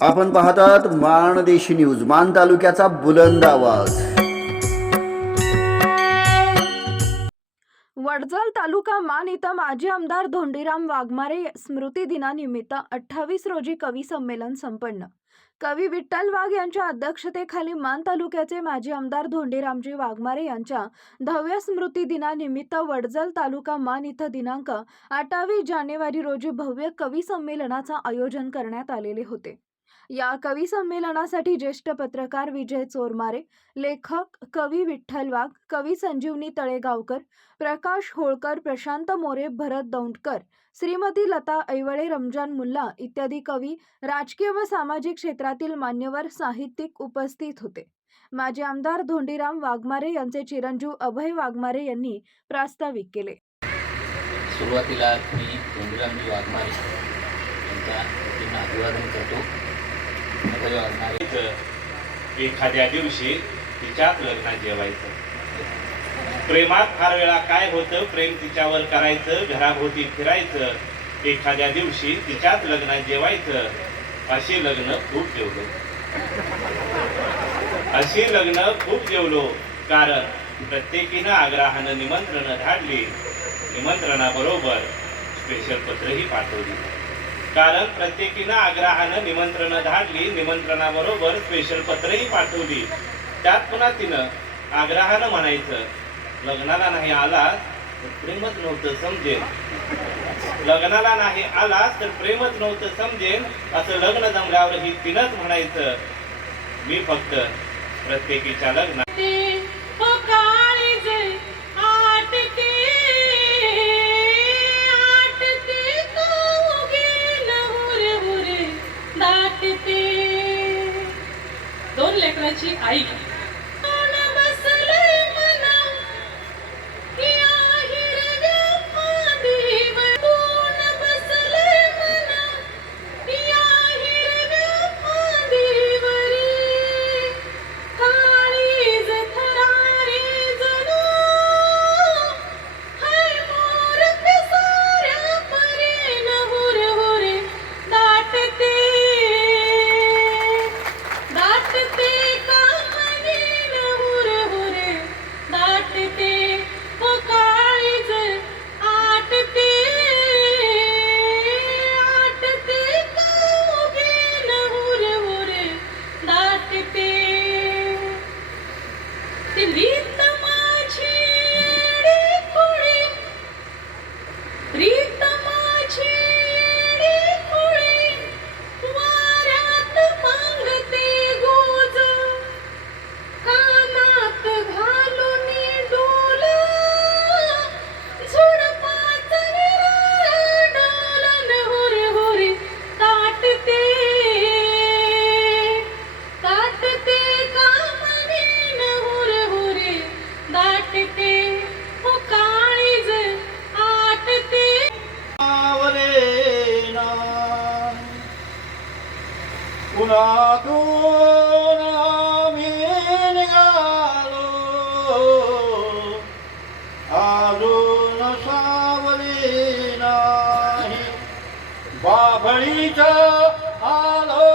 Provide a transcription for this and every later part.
आपण पाहतात माणदेशी न्यूज मान तालुक्याचा बुलंद आवाज. वडजल तालुका मान इथं माजी आमदार धोंडीराम वाघमारे स्मृती दिनानिमित्त अठ्ठावीस रोजी कवी संमेलन संपन्न. कवी विठ्ठल वाघ यांच्या अध्यक्षतेखाली मान तालुक्याचे माजी आमदार धोंडीरामजी वाघमारे यांच्या दहाव्या स्मृती दिनानिमित्त वडजल तालुका मान इथं दिनांक अठ्ठावीस जानेवारी रोजी भव्य कवी संमेलनाचं आयोजन करण्यात आलेले होते. या कवी संमेलनासाठी ज्येष्ठ पत्रकार विजय चोरमारे लेखक कवी विठ्ठल वाघ कवी संजीवनी तळेगावकर प्रकाश होळकर प्रशांत मोरे भरत दौंडकर श्रीमती लता ऐवळे रमजान मुल्ला इत्यादी कवी राजकीय व सामाजिक क्षेत्रातील मान्यवर साहित्यिक उपस्थित होते. माजी आमदार धोंडीराम वाघमारे यांचे चिरंजीव अभय वाघमारे यांनी प्रास्ताविक केले. सुरुवातीला मी धोंडीरामजी वाघमारे यांचा अभिवादन करतो. एखाद्या दिवशी तिच्यात लग्नात जेवायचं. प्रेमात फार वेळा काय होतं? प्रेम तिच्यावर करायचं घराभोवती फिरायचं एखाद्या दिवशी तिच्यात लग्नात जेवायचं अशी लग्न खूप जेवलो. अशी लग्न खूप जेवलो कारण प्रत्येकीनं आग्रहानं निमंत्रण धाडली. निमंत्रणाबरोबर स्पेशल पत्रही पाठवली. कारण प्रत्येकीनं आग्रहानं निमंत्रण धाडली निमंत्रणाबरोबर स्पेशल पत्रही पाठवली. त्यात पुन्हा तिनं आग्रहानं म्हणायचं लग्नाला नाही आलास तर प्रेमच नव्हतं समजेल. लग्नाला नाही आलास तर प्रेमच नव्हतं समजेल. असं लग्न जमल्यावरही तिनंच म्हणायचं. मी फक्त प्रत्येकीच्या लग्नात क्षेत्राची आई really? निघालो. अजून सावली नाही. बाभळीच्या आलो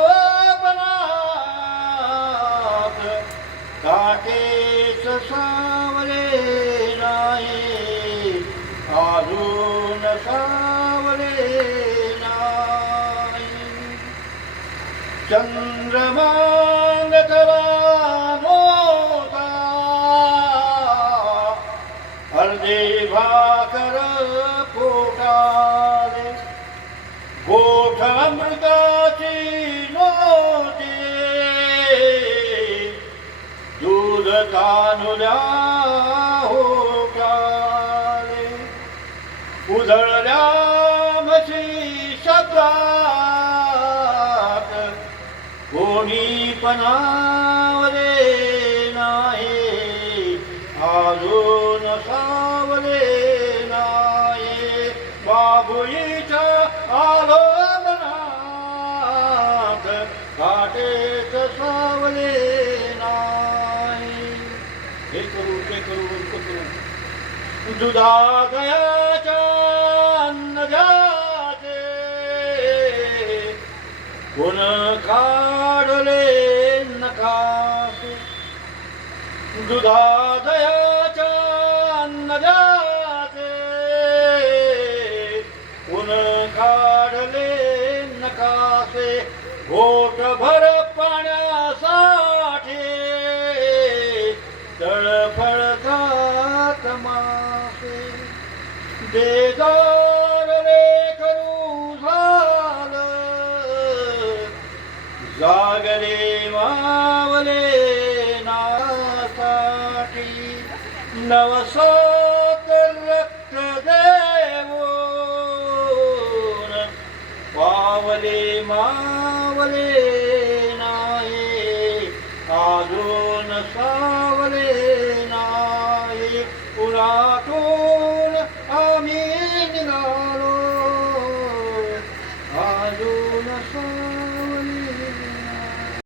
बनात काटेच सावले नाही. अजून सावले नाही. चंद्रमांग भाकर पोटारे गोठ मृगाची नोटे। दूध तानुल्या हो प्याले उधळल्या मशी शब्दात। कोणी पणावले नाही आजून सा सावले कोण काढले नकाशे दुधा दयाच्या ओट भर पाण्यासाठी तळफळतात मासे. देदार रे करू झालं. जागले मावले नासाठी नवसा